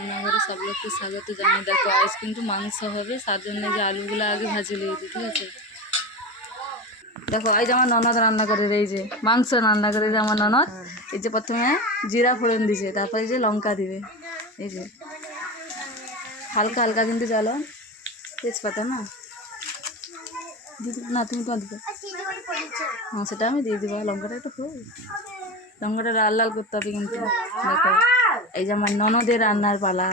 রান্নাঘরে সব লোককে স্বাগত জানাই। দেখো আজ কিন্তু মাংস হবে, তার জন্য যে আলুগুলো আগে ভাজি লিয়েছি, ঠিক আছে। দেখো এই যে আমার ননদ রান্না করে, এই যে মাংস রান্না করে যে আমার ননদ। এই যে প্রথমে জিরা ফোড়ন দিছে, তারপরে যে লঙ্কা দিবে, এই যে হালকা হালকা কিন্তু জ্বালো, তেজপাতা না দিদি না, তুমি তোমার দিবে, হ্যাঁ সেটা আমি দিয়ে দিব। লঙ্কাটা একটু লঙ্কাটা লাল লাল করতে হবে কিন্তু। দেখো এই যে আমার ননদের রান্নার পালা।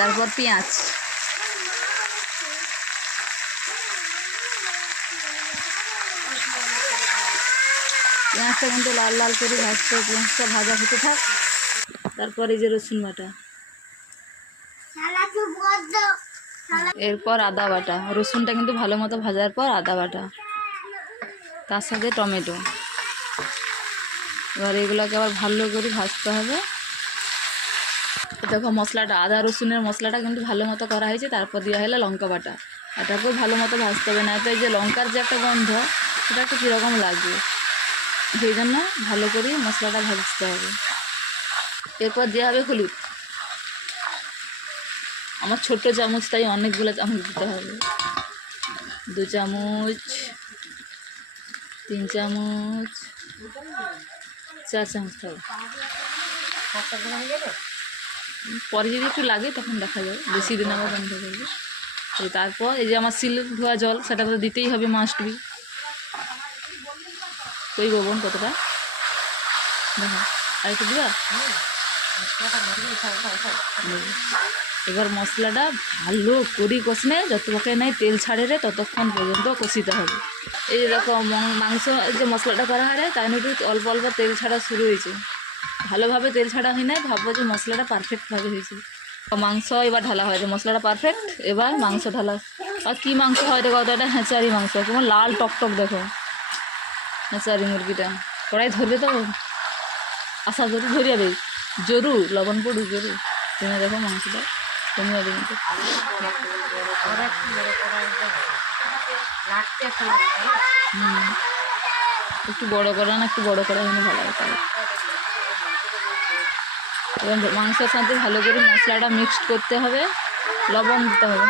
তারপর পেঁয়াজ, পেঁয়াজটা কিন্তু লাল লাল করে ভাজতে, পেঁয়াজটা ভাজা হতে থাক। তারপর এই যে রসুন বাটা, এরপর আদা বাটা। রসুনটা কিন্তু ভালো মতো ভাজার পর আদা বাটা, তার সাথে টমেটো। এবার এগুলোকে আবার ভালো করে ভাজতে হবে। দেখো মশলাটা, আদা রসুনের মশলাটা কিন্তু ভালো মতো করা হয়েছে। তারপর দেওয়া হলো লঙ্কা বাটা। এটাকেও ভালো মতো ভাজতে হবে, না তো এই যে লঙ্কার যে একটা গন্ধ, সেটা একটু কীরকম লাগবে, সেই জন্য ভালো করে মশলাটা ভাজতে হবে। এরপর দেওয়া হবে হলুদ। আমার ছোট্ট চামচ, তাই অনেকগুলো চামচ দিতে হবে। 2 চামচ, 3 চামচ, 4 চামচ হবে। পরে যদি একটু লাগে তখন দেখা যাবে, বেশি দিন আবার বন্ধ করবে। তারপর এই যে আমার সিল ধোয়া জল, সেটা তো দিতেই হবে, মাস্ট বি। কই বোন কতটা দেখো, আর একটু দিবা। এবার মশলাটা ভালো করে কষলে, যতক্ষণে নেই তেল ছাড়ে রে ততক্ষণ পর্যন্ত কষিতে হবে। এই যে দেখো মাংস যে মশলাটা করা হয় রে, তাই একটু অল্প অল্প তেল ছাড়া শুরু হয়েছে। ভালোভাবে তেল ছাড়া হয় নাই, ভাববো যে মশলাটা পারফেক্টভাবে হয়েছে। মাংস এবার ঢালা হয়, যে মশলাটা পারফেক্ট, এবার মাংস ঢালা। আর কী মাংস হয় দেখো, এটা হ্যাঁচারি মাংস, কেমন লাল টকটক দেখো, হ্যাঁচারি মুরগিটা। কড়াই ধরবে তো, আশা করি ধরে যাবে, জরু লবণ পড়ু জরু। তুমি দেখো মাংসটা কমে যাবে কিন্তু। একটু বড় করা না, একটু বড় করা হলে ভালো হবে। এবং মাংসের সাথে ভালো করে মশলাটা মিক্সড করতে হবে, লবণ দিতে হবে।